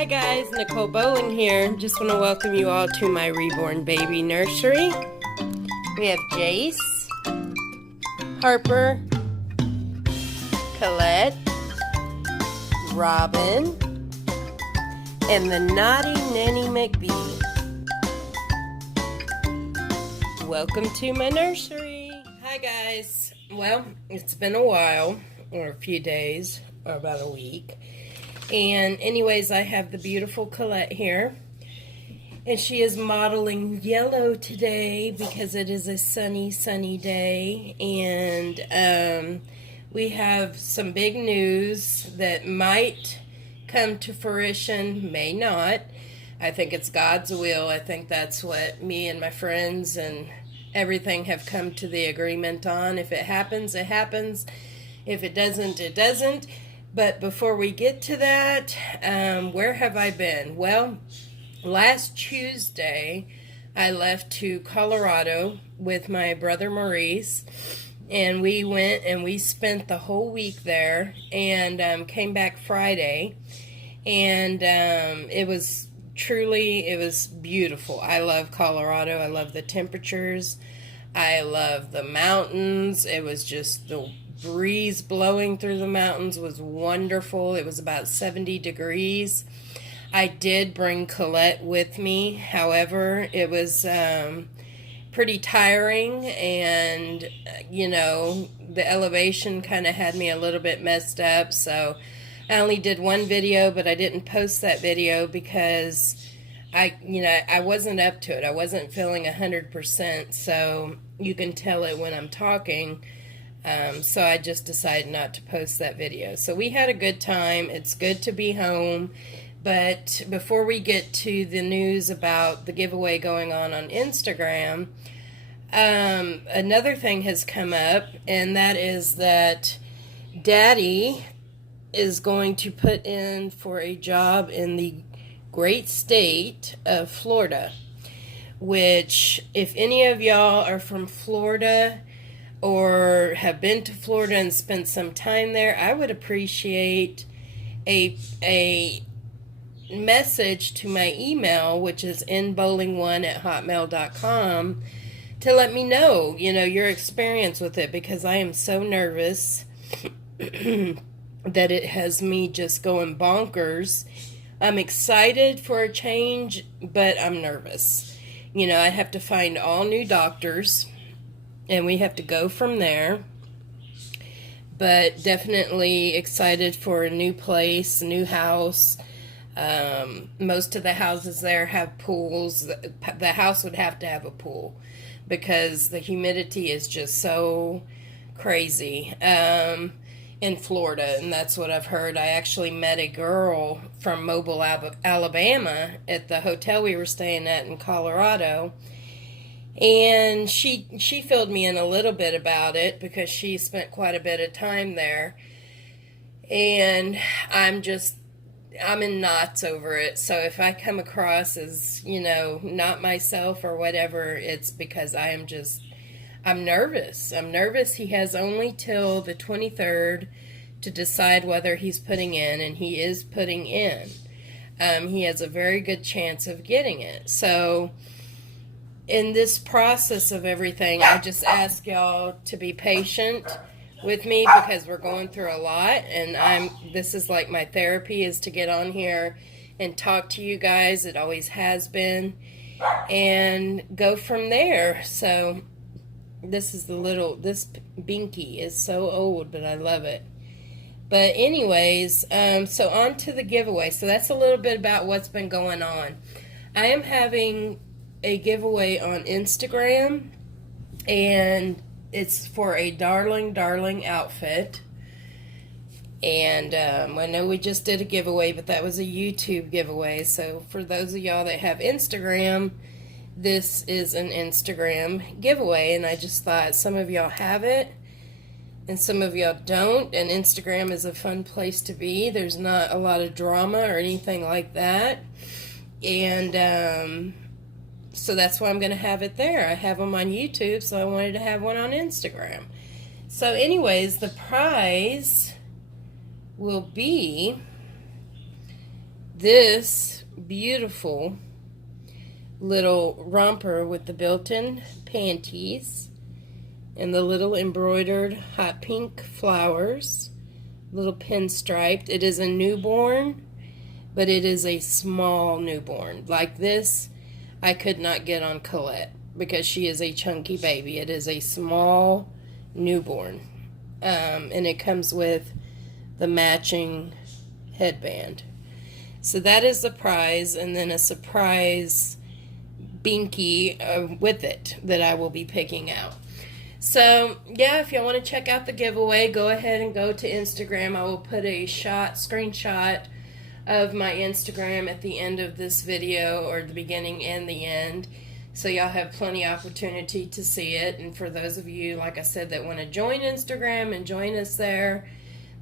Hi guys, Nicole Bowling here. Just want to welcome you all to my reborn baby nursery. We have Jace, Harper, Colette, Robin, and the naughty Nanny McBee. Welcome to my nursery. Hi guys. Well, it's been a while, or a few days, or about a week. And anyways, I have the beautiful Colette here. And she is modeling yellow today because it is a sunny, sunny day. And we have some big news that might come to fruition, may not. I think it's God's will. I think that's what me and my friends and everything have come to the agreement on. If it happens, it happens. If it doesn't, it doesn't. But before we get to that, where have I been? Well, last Tuesday, I left to Colorado with my brother Maurice, and we went and we spent the whole week there, and came back Friday, and it was beautiful. I love Colorado. I love the temperatures. I love the mountains. It was just the breeze blowing through the mountains was wonderful. It was about 70 degrees. I did bring Colette with me. However, it was pretty tiring, and the elevation kind of had me a little bit messed up, so I only did one video, but I didn't post that video because I wasn't up to it. I wasn't feeling 100%, so you can tell it when I'm talking. So I just decided not to post that video. So we had a good time. It's good to be home. But before we get to the news about the giveaway going on Instagram, another thing has come up, and that is that Daddy is going to put in for a job in the great state of Florida, which, if any of y'all are from Florida or have been to Florida and spent some time there, I would appreciate a message to my email, which is nbowling1@hotmail.com, to let me know, your experience with it, because I am so nervous that it has me just going bonkers. I'm excited for a change, but I'm nervous. I have to find all new doctors, and we have to go from there. But definitely excited for a new place, a new house. Most of the houses there have pools. The house would have to have a pool because the humidity is just so crazy in Florida, and that's what I've heard. I actually met a girl from Mobile, Alabama at the hotel we were staying at in Colorado. And she filled me in a little bit about it because she spent quite a bit of time there. And I'm in knots over it. So if I come across as, not myself or whatever, it's because I'm nervous. I'm nervous. He has only till the 23rd to decide whether he's putting in, and he is putting in. He has a very good chance of getting it. So in this process of everything, I just ask y'all to be patient with me because we're going through a lot, and this is like my therapy, is to get on here and talk to you guys. It always has been, and go from there. So this Binky is so old, but I love it. But anyways, so on to the giveaway. So that's a little bit about what's been going on. I am having a giveaway on Instagram, and it's for a darling outfit. And I know we just did a giveaway, but that was a YouTube giveaway. So for those of y'all that have Instagram, this is an Instagram giveaway, and I just thought some of y'all have it and some of y'all don't, and Instagram is a fun place to be. There's not a lot of drama or anything like that, and so that's why I'm going to have it there. I have them on YouTube, so I wanted to have one on Instagram. So anyways, the prize will be this beautiful little romper with the built-in panties and the little embroidered hot pink flowers, little pinstriped. It is a newborn, but it is a small newborn. Like this, I could not get on Colette because she is a chunky baby. It is a small newborn. And it comes with the matching headband. So that is the prize, and then a surprise binky with it that I will be picking out. So yeah, if y'all want to check out the giveaway, go ahead and go to Instagram. I will put a screenshot of my Instagram at the end of this video, or the beginning and the end, so y'all have plenty of opportunity to see it. And for those of you, like I said, that want to join Instagram and join us there,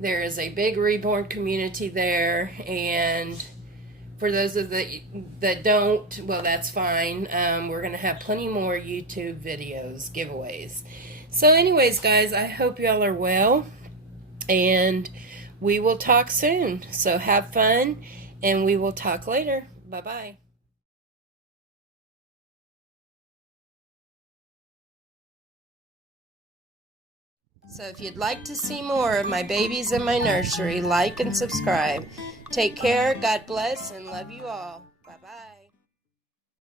there is a big reborn community there. And for those of that don't, well, that's fine. We're going to have plenty more YouTube videos, giveaways. So anyways, guys, I hope y'all are well, and we will talk soon. So have fun, and we will talk later. Bye-bye. So if you'd like to see more of my babies in my nursery, like and subscribe. Take care, God bless, and love you all. Bye-bye.